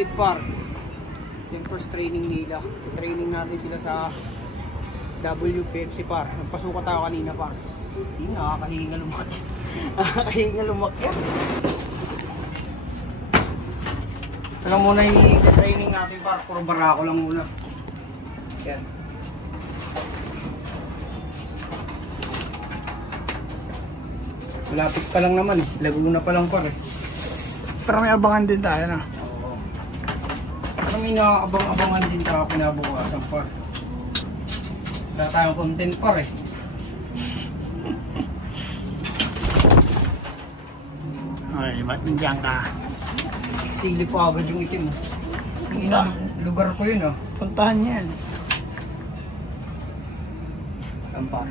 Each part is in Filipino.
Positive par. Yung first training nila. Training natin sila sa WPFC par. Nagpasukat tayo kanina par. Hindi, nakakahinga lumakyan. Nakakahinga lumakyan. Ito lang muna yung training natin par. Puro barako lang muna. Yan. Malapit pa lang naman eh. Laguna pa lang par eh. Pero may abangan din tayo na. Oo. Pero may nakakabang-abangan din tayo kinabukasan par. Wala tayong content par eh. Ay, ba't nandiyan ka? Sili pa agad yung itim. Lugar ko yun ah. Puntahan niya yan. Ang par.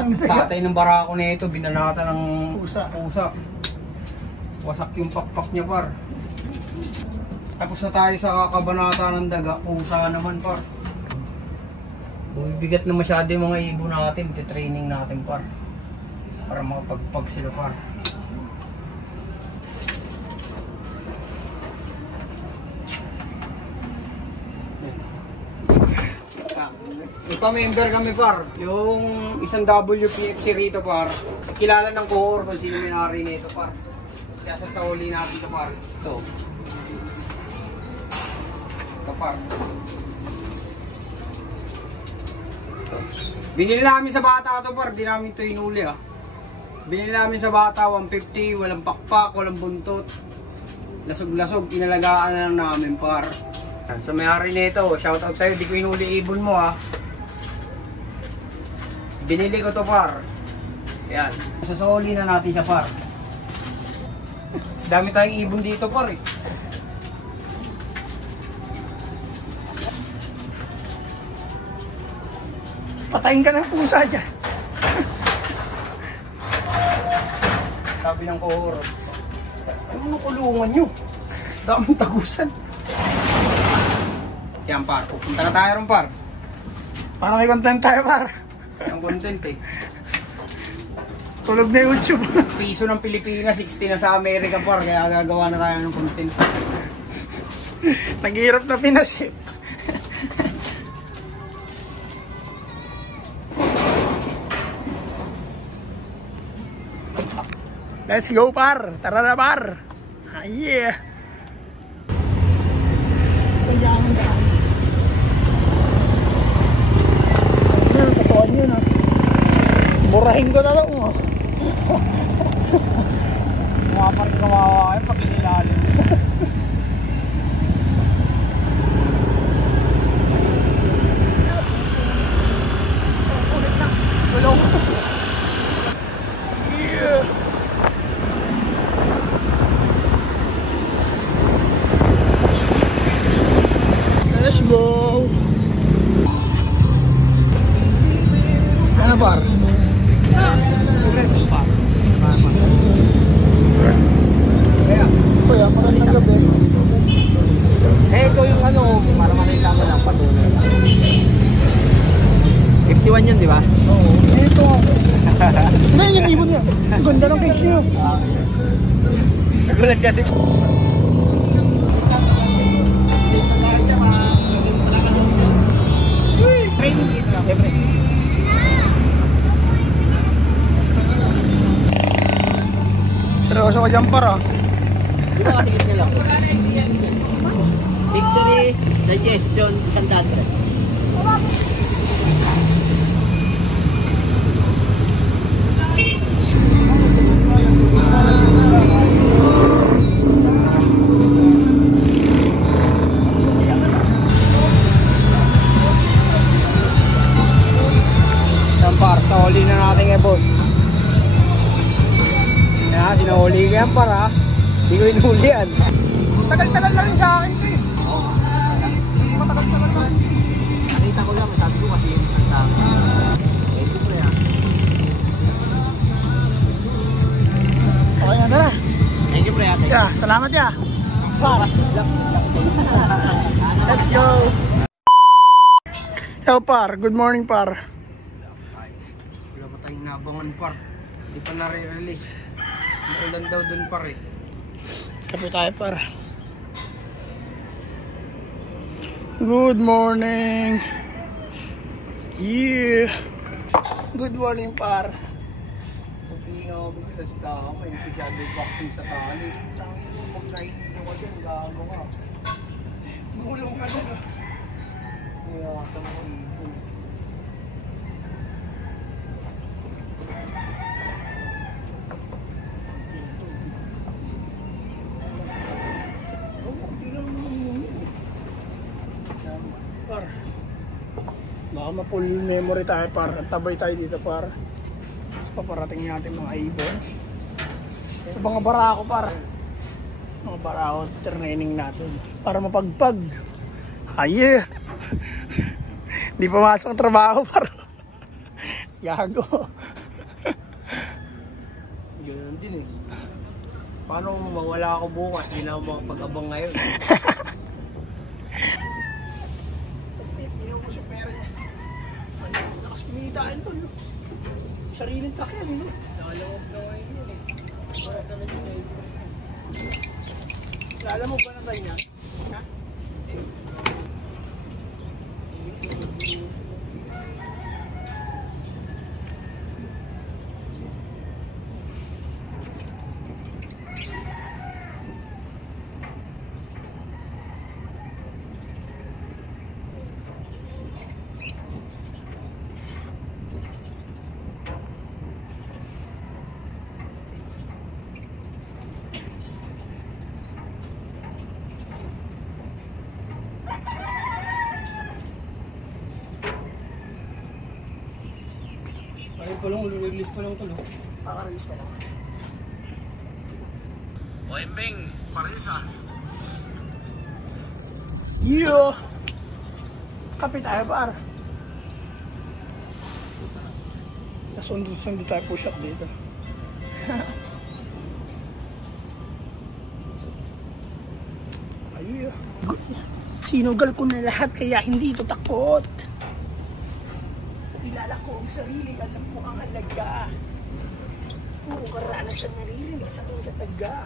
Tatay ng barako na ito, binanata ng Pusa. Wasak yung pakpak niya par. Tapos na tayo sa kakabanata ng daga, pusa naman par. Bumibigat na masyado yung mga ibon natin, titraining natin par. Para makapagpag sila par. Ipa-member kami par. Yung isang WPFC rito par. Kilala ng cohort kung sino may-ari nito par. Kaya sasauli natin ito par. Ito. Ito par. Binili namin sa bata ito par. Di namin ito inuli ah. Binili namin sa bata 150. Walang pakpak, walang buntot. Lasog-lasog. Inalagaan na lang namin par. Sa may-ari nito, shoutout sa'yo. Di ko inuli ibon mo ah. Binili ko to par. Ayan. Sasoli na natin siya par. Dami tayong ibon dito par eh. Patayin ka ng pusa dyan. Sabi ng cohort. Ano kulungan nyo? Daming tagusan. Yan par. Pupunta na tayo ron par. Para may content tayo par. Ang content eh. Tulog na YouTube. Piso ng Pilipinas, 60 na sa Amerika par. Kaya gagawa na tayo ng content. Naghihirap na Pinas eh. Let's go par. Tara na par. Ah, yeah. Katoan yun ah. Murahin ko na lang oh. Mga par kawawa kayo pag inilalim. Yeah. Let's go. Ano par? Kaya parang ng gabi. Eh ito yung ano, para makita mo lang patuloy. 51 yun di ba? Oo. Ito ako. Hindi yung ibon niya. Ganda ng cake niya. Nagulat kasi. Training dito lang. Siyempre. Seryoso ka dyan par ah. Di ba kasi nila? Victory, digestion, 100. Yan par, sauli na natin eh boss. Yan, sinahuli ko yan par ha. Hindi ko inuli yan. Tagal-tagal na rin sa akin ito eh. Matagal-tagal na. Nakita ko lang, sabi ko kasi yung isang sa akin. Thank you pre ha. Okay na tara. Thank you pre ha. Yeah, salamat ya. Par. Let's go. Yo par, good morning par. Wala pa tayong nabangan par. Hindi pa na-release. Maulan daw dun par eh. Kape tayo par. Good morning. Yeah. Good morning, par. Pagtingin ako bigla sa tao, may masyado yung vaccine sa tali. Pag naiinyo ka dyan, gago ka. Gulong ka na. Kaya katang ko ito. Par. Baka ma-full memory tayo, par. Tabay tayo dito, par. Tapos paparating natin mga ibon. Ito mga barako, par. Mga barako, training natin. Para mapagpag. Ay, di pumasok ang trabaho, par. Yago. Ganun din eh. Paano kung mawala ako bukas, hindi na ako makapag-abang ngayon. Inaw mo sa pera niya. Lakas kumitaan to, no? Sariling takyan, no? Nakalawag na ngayon yun eh. Wala talaga yung neighbor. Lala mo ba na kanya? Ha? Ayun pa lang, release pa lang ito, no? Kaka-release pa lang. Oembeng, parisa. Yo! Kapit tayo, par. Nasundo tayo push up dito. Ayun. Sinugal ko na lahat kaya hindi ito takot. Kilala ko ang sarili, alam ko ang halaga. Puro karanasan naririnig sa aking kataga.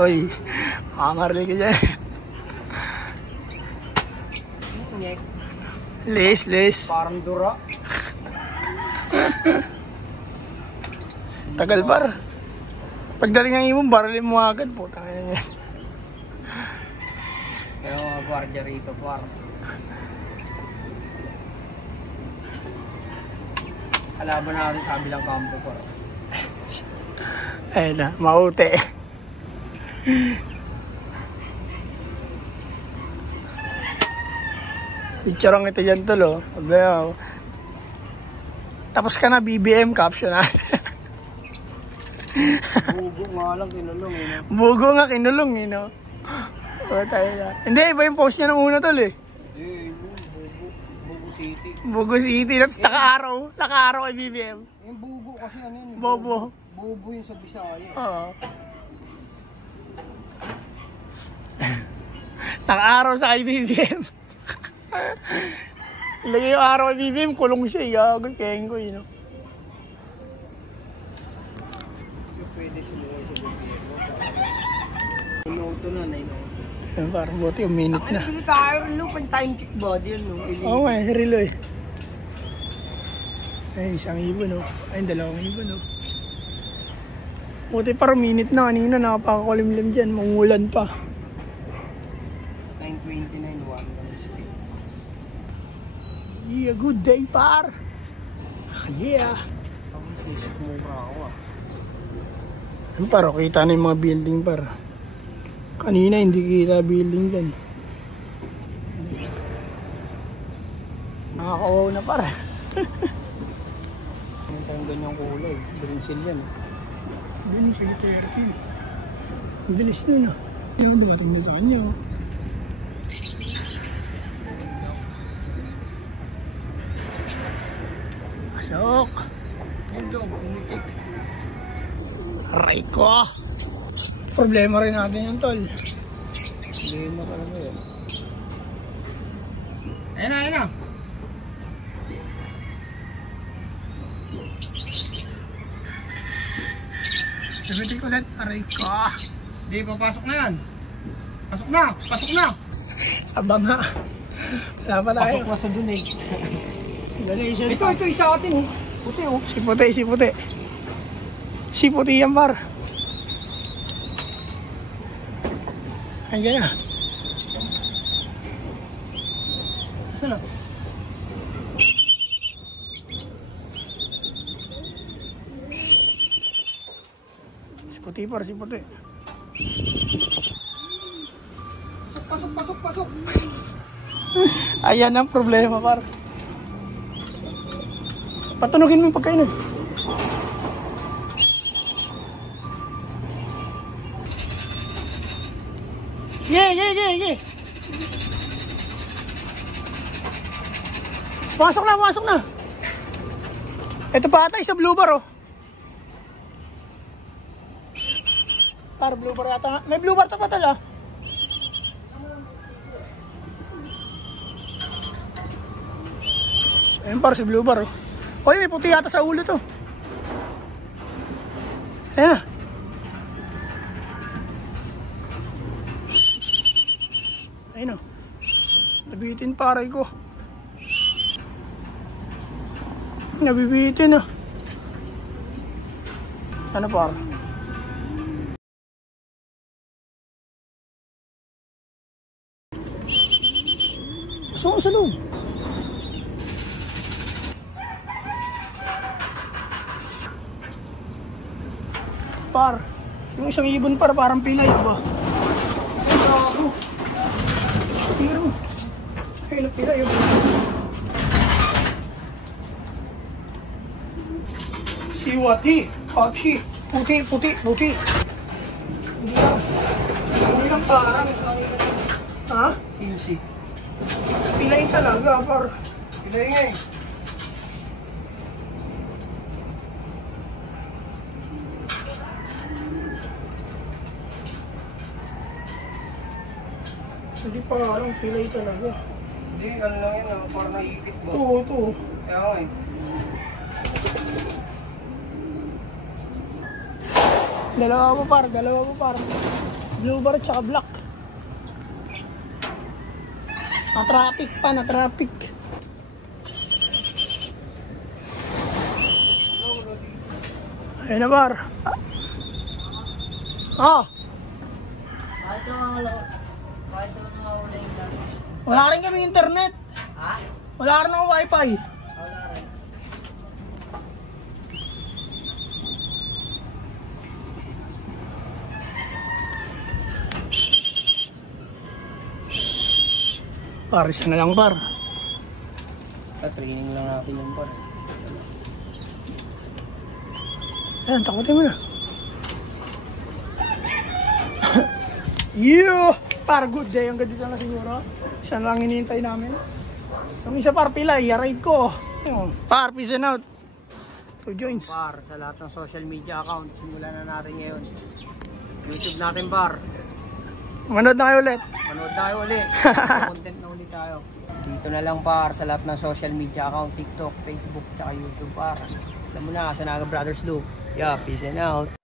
Oy, makangarli ka dyan. Les. Parang dura. Tagal, par. Pagdating ang imong, baralin mo agad po. Tangin na yan. Kaya mga gwardiya rito, par. Kalaban natin sa kabilang kampo, par. Ayun na, mauti. Picture ito dyan, tol, oh. Tapos ka na, BBM caption natin. Bugo nga lang kinulong, eh, no? Bugo nga kinulong, eh, no? O, tayo na. Hindi, iba yung post niya nung una, tol, eh. Eh, Bugo City. Bugo City, that's naka-araw kay BBM. Yung Bugo kasi ano yun? Bobo. Bobo yung sa Bisaya. Oo. Naka-araw sa kay BBM. Lagay yung araw kay BBM, kulong siya, gagawin kain ko, no? Pwede sila sa BBM. Inoto na, inoto. Parang buti, yung minute na. Ano tayo, no? Pang-time kick body yun, no? Oo nga, relo eh. Ay, isang ibon, no? Ay, dalawang ibon, no? Buti parang minute na kanina, nakapakakulimlim dyan, mangulan pa. 9:29, 1 on speed. Yeah, good day, par. Yeah. Tapos sisip mo ba ako, ah? Ano, par, kita na yung mga building, par. Kanina, hindi kita building dyan. Nakakawaw na par. Yung tayong ganyang kulay. Brinsil yan. Bilis sa gito 13. Ang bilis nun ah. Yung dumating na sa kanya oh. Pasok. Aray ko. Problema rin natin yan tol. Problema ka lang yun. Ayan na, ayan na. Sabitin ko ulit, aray ko. Hindi, papasok na yan. Pasok na, pasok na. Sabang ha. Wala pa tayo. Pasok na sa dun eh. Donation. Ito isa atin oh. Puti oh. Si puti, si puti. Si puti yan par. Ayan na. Saan na? Si puti par, si puti. Pasok, pasok, pasok. Ayan ang problema par. Patunugin mo yung pagkainan. Yeah. Pasok na, pasok na. Ito pa ata sa blue bar oh. Par, blue bar yata. May blue bar to pa tala. Ayun par, si blue bar oh. Oy, may puti yata sa ulo to. Ayan na. Ayun o. Nabitin paray ko. Nabibitin na. Ano par? Pasok sa loob. Par, yung isang ibon par, parang pilay ba? Ay, ako. Pero, ay, napilay ba? Si Wati, Hachi, puti. Hindi lang parang, ha? QC. Pilay talaga, par. Pilay nga eh. Hindi parang pilay talaga. Hindi, ano lang yun, parang naipit ba? Ito. Kaya nga eh. Dalawa po par. Blue bar tsaka black. Na-traffic. Ayun na par. Ah. Wala rin kami internet. Ha? Wala rin ako wifi. Wala rin. Par, isa na lang par. Training lang natin yung par. Ayan, takutin mo na. Yeah! Par, good day. Ang ganito na siguro. Isa lang hinihintay namin. Yung isa par pilay, aray ko. Yun. Par, peace and out. 2 joints. Par, sa lahat ng social media account, simulan na natin ngayon. YouTube natin par. Manood na kayo ulit. Manood tayo ulit. Content na ulit tayo. Dito na lang par sa lahat ng social media account, TikTok, Facebook, tsaka YouTube par. Alam mo na, sa Naga Brothers Loop. Yeah, peace and out.